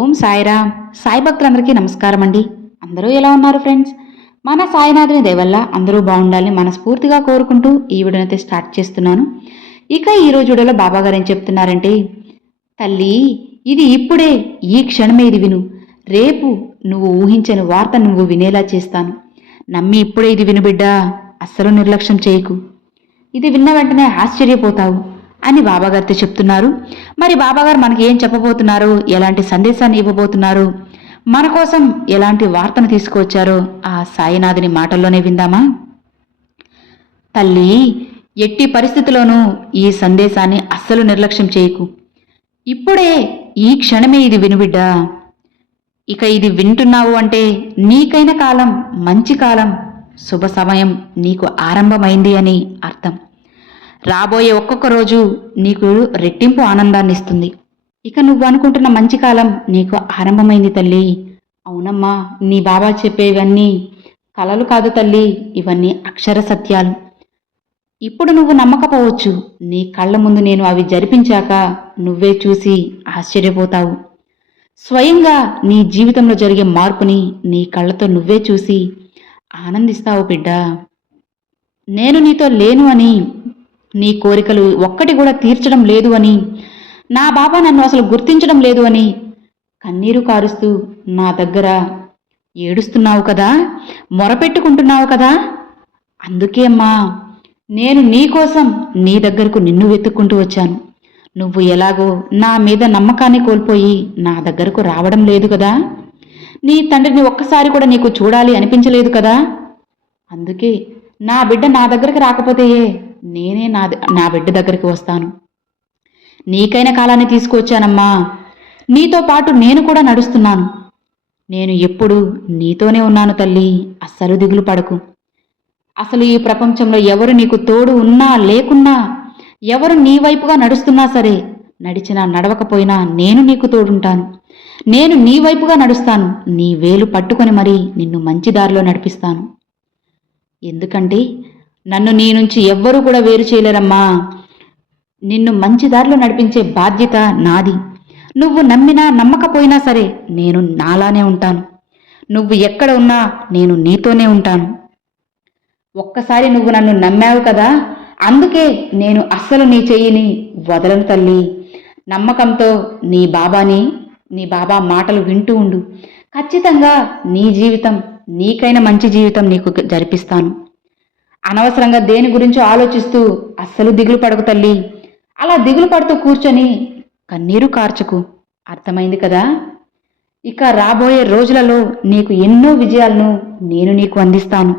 ఓం సాయిరామ్. సాయి భక్తులందరికీ నమస్కారం అండి. అందరూ ఎలా ఉన్నారు ఫ్రెండ్స్? మన సాయినాథుని దయవల్ల అందరూ బాగుండాలని మనస్ఫూర్తిగా కోరుకుంటూ ఈ వీడియోనైతే స్టార్ట్ చేస్తున్నాను. ఇక ఈ రోజు వీడియోలో బాబా గారు ఏం చెప్తున్నారంటే తల్లి ఇది ఇప్పుడే ఈ క్షణమే ఇది విను. రేపు నువ్వు ఊహించని వార్త నువ్వు వినేలా చేస్తాను. నమ్మి ఇప్పుడే ఇది విను బిడ్డా అస్సలు నిర్లక్ష్యం చేయకు. ఇది విన్న వెంటనే ఆశ్చర్యపోతావు. అని బాబాగారితో చెప్తున్నారు. మరి బాబాగారు మనకి ఏం చెప్పబోతున్నారు? ఎలాంటి సందేశాన్ని ఇవ్వబోతున్నారు? మన కోసం ఎలాంటి వార్తను తీసుకువచ్చారో ఆ సాయినాథుని మాటల్లోనే విందామా? తల్లి ఎట్టి పరిస్థితిలోనూ ఈ సందేశాన్ని అస్సలు నిర్లక్ష్యం చేయకు. ఇప్పుడే ఈ క్షణమే ఇది వినుబిడ్డా. ఇక ఇది వింటున్నావు అంటే నీకైన కాలం మంచి కాలం శుభ సమయం నీకు ఆరంభమైంది అని అర్థం. రాబోయే ఒక్కొక్క రోజు నీకు రెట్టింపు ఆనందాన్ని ఇస్తుంది ఇక నువ్వు అనుకుంటున్న మంచి కాలం నీకు ఆరంభమైంది తల్లి. అవునమ్మా నీ బాబా చెప్పేవన్నీ కలలు కాదు తల్లి ఇవన్నీ అక్షర సత్యాలు. ఇప్పుడు నువ్వు నమ్మకపోవచ్చు. నీ కళ్ళ ముందు నేను అవి జరిపించాక నువ్వే చూసి ఆశ్చర్యపోతావు. స్వయంగా నీ జీవితంలో జరిగే మార్పుని నీ కళ్ళతో నువ్వే చూసి ఆనందిస్తావు బిడ్డా. నేను నీతో లేను అని నీ కోరికలు ఒక్కటి కూడా తీర్చడం లేదు అని. నా బాబా నన్ను అసలు గుర్తించడం లేదు అని. కన్నీరు కారుస్తూ నా దగ్గర ఏడుస్తున్నావు కదా? మొరపెట్టుకుంటున్నావు కదా? అందుకే అమ్మా నేను నీ కోసం నీ దగ్గరకు నిన్ను వెతుక్కుంటూ వచ్చాను. నువ్వు ఎలాగో నా మీద నమ్మకాన్ని కోల్పోయి నా దగ్గరకు రావడం లేదు కదా? నీ తండ్రిని ఒక్కసారి కూడా నీకు చూడాలి అనిపించలేదు కదా? అందుకే నా బిడ్డ నా దగ్గరకు రాకపోతే నేనే నా నా బిడ్డ దగ్గరికి వస్తాను. నీకైన కాలాన్ని తీసుకువచ్చానమ్మా. నీతో పాటు నేను కూడా నడుస్తున్నాను. నేను ఎప్పుడు నీతోనే ఉన్నాను తల్లి. అస్సలు దిగులు పడకు. అసలు ఈ ప్రపంచంలో ఎవరు నీకు తోడు ఉన్నా లేకున్నా ఎవరు నీ వైపుగా నడుస్తున్నా సరే నడిచినా నడవకపోయినా నేను నీకు తోడుంటాను. నేను నీ వైపుగా నడుస్తాను. నీ వేలు పట్టుకొని మరీ నిన్ను మంచి దారిలో నడిపిస్తాను. ఎందుకంటే నన్ను నీ నుంచి ఎవ్వరూ కూడా వేరు చేయలేరమ్మా. నిన్ను మంచి దారిలో నడిపించే బాధ్యత నాది. నువ్వు నమ్మినా నమ్మకపోయినా సరే నేను నాలానే ఉంటాను. నువ్వు ఎక్కడ ఉన్నా నేను నీతోనే ఉంటాను. ఒక్కసారి నువ్వు నన్ను నమ్మావు కదా అందుకే నేను అస్సలు నీ చెయ్యిని వదలను తల్లి. నమ్మకంతో నీ బాబాని నీ బాబా మాటలు వింటూ ఉండు. ఖచ్చితంగా నీ జీవితం నీకైన మంచి జీవితం నీకు జరిపిస్తాను. అనవసరంగా దేని గురించో ఆలోచిస్తూ అస్సలు దిగులు పడకు తల్లి. అలా దిగులు పడుతూ కూర్చొని కన్నీరు కార్చకు. అర్థమైంది కదా? ఇక రాబోయే రోజులలో నీకు ఎన్నో విజయాలను నేను నీకు అందిస్తాను.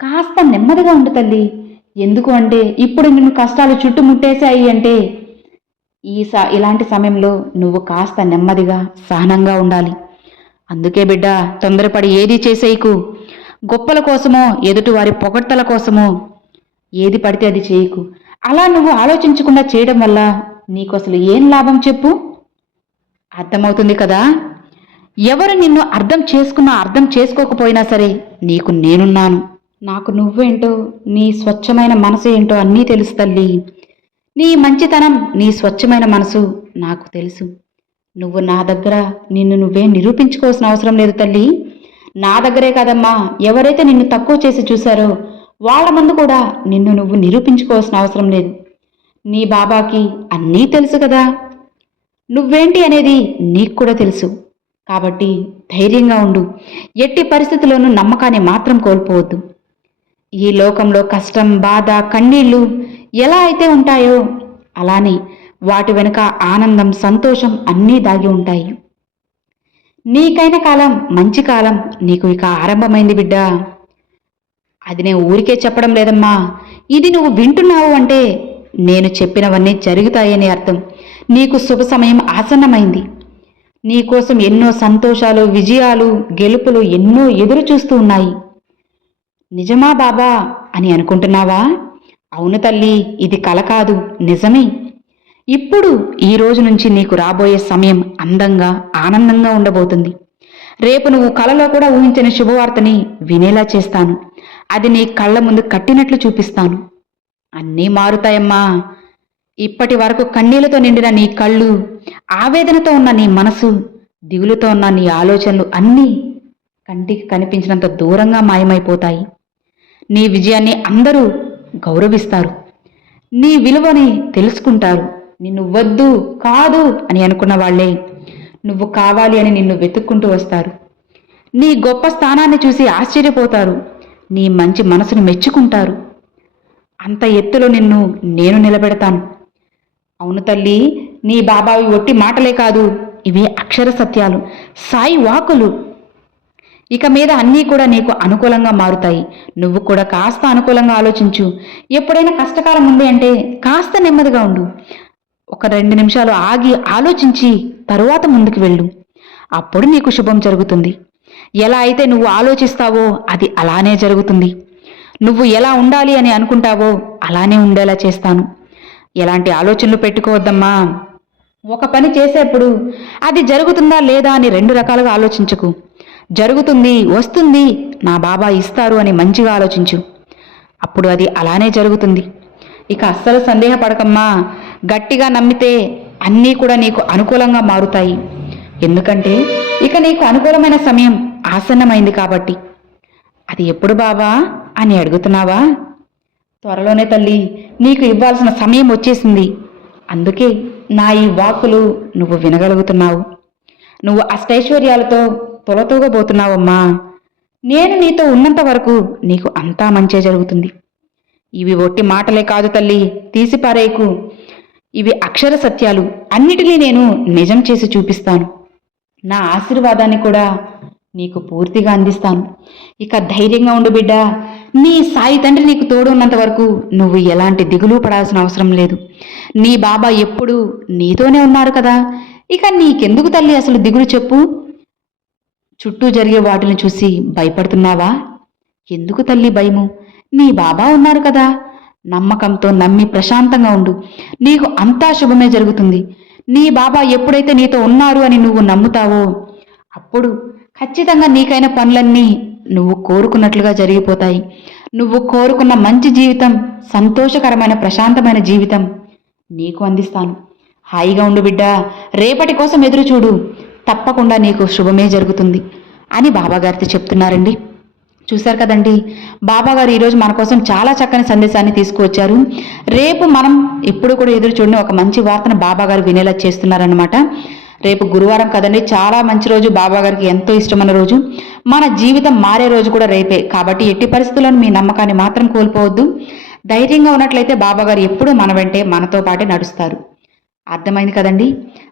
కాస్త నెమ్మదిగా ఉండు తల్లి. ఎందుకు అంటే ఇప్పుడు నిన్ను కష్టాలు చుట్టుముట్టేశాయి అంటే ఈ స ఇలాంటి సమయంలో నువ్వు కాస్త నెమ్మదిగా సహనంగా ఉండాలి. అందుకే బిడ్డ తొందరపడి ఏది చేసేయకు. గొప్పల కోసమో ఎదుటివారి పొగడ్తల కోసమో ఏది పడితే అది చేయకు. అలా నువ్వు ఆలోచించకుండా చేయడం వల్ల నీకు అసలు ఏం లాభం చెప్పు? అర్థమవుతుంది కదా? ఎవరు నిన్ను అర్థం చేసుకున్నా అర్థం చేసుకోకపోయినా సరే నీకు నేనున్నాను. నాకు నువ్వేంటో నీ స్వచ్ఛమైన మనసు ఏంటో అన్నీ తెలుసు తల్లి. నీ మంచితనం నీ స్వచ్ఛమైన మనసు నాకు తెలుసు. నువ్వు నా దగ్గర నిన్ను నువ్వే నిరూపించుకోవాల్సిన అవసరం లేదు తల్లి. నా దగ్గరే కాదమ్మా. ఎవరైతే నిన్ను తక్కువ చేసి చూశారో వాళ్ళ ముందు కూడా నిన్ను నువ్వు నిరూపించుకోవాల్సిన అవసరం లేదు. నీ బాబాకి అన్నీ తెలుసు కదా. నువ్వేంటి అనేది నీకు కూడా తెలుసు. కాబట్టి ధైర్యంగా ఉండు. ఎట్టి పరిస్థితుల్లోనూ నమ్మకాన్ని మాత్రం కోల్పోవద్దు. ఈ లోకంలో కష్టం బాధ కన్నీళ్ళు ఎలా అయితే ఉంటాయో అలానే వాటి వెనుక ఆనందం సంతోషం అన్నీ దాగి ఉంటాయి. నీకైన కాలం మంచి కాలం నీకు ఇక ఆరంభమైంది బిడ్డా. అది నేను ఊరికే చెప్పడం లేదమ్మా. ఇది నువ్వు వింటున్నావు అంటే నేను చెప్పినవన్నీ జరుగుతాయని అర్థం. నీకు శుభ సమయం ఆసన్నమైంది. నీకోసం ఎన్నో సంతోషాలు విజయాలు గెలుపులు ఎన్నో ఎదురు చూస్తూ ఉన్నాయి. నిజమా బాబా అని అనుకుంటున్నావా? అవును తల్లి ఇది కల కాదు నిజమే. ఇప్పుడు ఈ రోజు నుంచి నీకు రాబోయే సమయం అందంగా ఆనందంగా ఉండబోతుంది. రేపు నువ్వు కలలో కూడా ఊహించిన శుభవార్తని వినేలా చేస్తాను. అది నీ కళ్ళ ముందు కట్టినట్లు చూపిస్తాను. అన్నీ మారుతాయమ్మా. ఇప్పటి వరకు కన్నీళ్ళతో నిండిన నీ కళ్ళు ఆవేదనతో ఉన్న నీ మనసు దిగులుతో ఉన్న నీ ఆలోచనలు అన్నీ కంటికి కనిపించినంత దూరంగా మాయమైపోతాయి. నీ విజయాన్ని అందరూ గౌరవిస్తారు. నీ విలువని తెలుసుకుంటారు. నిన్ను వద్దు కాదు అని అనుకున్న వాళ్ళే. నువ్వు కావాలి అని నిన్ను వెతుక్కుంటూ వస్తారు. నీ గొప్ప స్థానాన్ని చూసి ఆశ్చర్యపోతారు. నీ మంచి మనసును మెచ్చుకుంటారు. అంత ఎత్తులో నిన్ను నేను నిలబెడతాను. అవును తల్లి నీ బాబావి ఒట్టి మాటలే కాదు. ఇవి అక్షర సత్యాలు సాయి వాకులు. ఇక మీద అన్నీ కూడా నీకు అనుకూలంగా మారుతాయి. నువ్వు కూడా కాస్త అనుకూలంగా ఆలోచించు. ఎప్పుడైనా కష్టకాలం ఉంది అంటే కాస్త నెమ్మదిగా ఉండు. ఒక రెండు నిమిషాలు ఆగి ఆలోచించి తరువాత ముందుకు వెళ్ళు. అప్పుడు నీకు శుభం జరుగుతుంది. ఎలా అయితే నువ్వు ఆలోచిస్తావో అది అలానే జరుగుతుంది. నువ్వు ఎలా ఉండాలి అని అనుకుంటావో అలానే ఉండేలా చేస్తాను. ఎలాంటి ఆలోచనలు పెట్టుకోవద్దమ్మా. ఒక పని చేసేప్పుడు అది జరుగుతుందా లేదా అని రెండు రకాలుగా ఆలోచించకు. జరుగుతుంది వస్తుంది నా బాబా ఇస్తారు అని మంచిగా ఆలోచించు. అప్పుడు అది అలానే జరుగుతుంది. ఇక అస్సలు సందేహపడకమ్మా. గట్టిగా నమ్మితే అన్నీ కూడా నీకు అనుకూలంగా మారుతాయి. ఎందుకంటే ఇక నీకు అనుకూలమైన సమయం ఆసన్నమైంది కాబట్టి. అది ఎప్పుడు బాబా అని అడుగుతున్నావా? త్వరలోనే తల్లి నీకు ఇవ్వాల్సిన సమయం వచ్చేసింది. అందుకే నా ఈ వాక్కులు నువ్వు వినగలుగుతున్నావు. నువ్వు అష్టైశ్వర్యాలతో తొలతూగబోతున్నావమ్మా. నేను నీతో ఉన్నంత వరకు నీకు అంతా మంచే జరుగుతుంది. ఇవి ఒట్టి మాటలే కాదు తల్లి తీసిపారేకు ఇవి అక్షర సత్యాలు. అన్నిటినీ నేను నిజం చేసి చూపిస్తాను. నా ఆశీర్వాదాన్ని కూడా నీకు పూర్తిగా అందిస్తాను. ఇక ధైర్యంగా ఉండు బిడ్డ. నీ సాయి తండ్రి నీకు తోడు ఉన్నంత వరకు నువ్వు ఎలాంటి దిగులు పడాల్సిన అవసరం లేదు. నీ బాబా ఎప్పుడు నీతోనే ఉన్నారు కదా. ఇక నీకెందుకు తల్లి అసలు దిగులు చెప్పు? చుట్టూ జరిగే వాటిని చూసి భయపడుతున్నావా? ఎందుకు తల్లి భయము? నీ బాబా ఉన్నారు కదా. నమ్మకంతో నమ్మి ప్రశాంతంగా ఉండు. నీకు అంతా శుభమే జరుగుతుంది. నీ బాబా ఎప్పుడైతే నీతో ఉన్నారు అని నువ్వు నమ్ముతావో అప్పుడు ఖచ్చితంగా నీకైన పనులన్నీ నువ్వు కోరుకున్నట్లుగా జరిగిపోతాయి. నువ్వు కోరుకున్న మంచి జీవితం సంతోషకరమైన ప్రశాంతమైన జీవితం నీకు అందిస్తాను. హాయిగా ఉండు బిడ్డ. రేపటి కోసం ఎదురు చూడు తప్పకుండా నీకు శుభమే జరుగుతుంది అని బాబాగారితో చెప్తున్నారండి. చూశారు కదండి. బాబాగారు ఈరోజు మన కోసం చాలా చక్కని సందేశాన్ని తీసుకువచ్చారు. రేపు మనం ఎప్పుడు కూడా ఎదురు చూడని ఒక మంచి వార్తను బాబాగారు వినేలా చేస్తున్నారనమాట రేపు గురువారం కదండి చాలా మంచి రోజు బాబాగారికి ఎంతో ఇష్టమైన రోజు. మన జీవితం మారే రోజు కూడా రేపే. కాబట్టి ఎట్టి పరిస్థితుల్లో మీ నమ్మకాన్ని మాత్రం కోల్పోవద్దు. ధైర్యంగా ఉన్నట్లయితే బాబాగారు ఎప్పుడూ మన వెంటే మనతో పాటే నడుస్తారు. అర్థమైంది కదండి?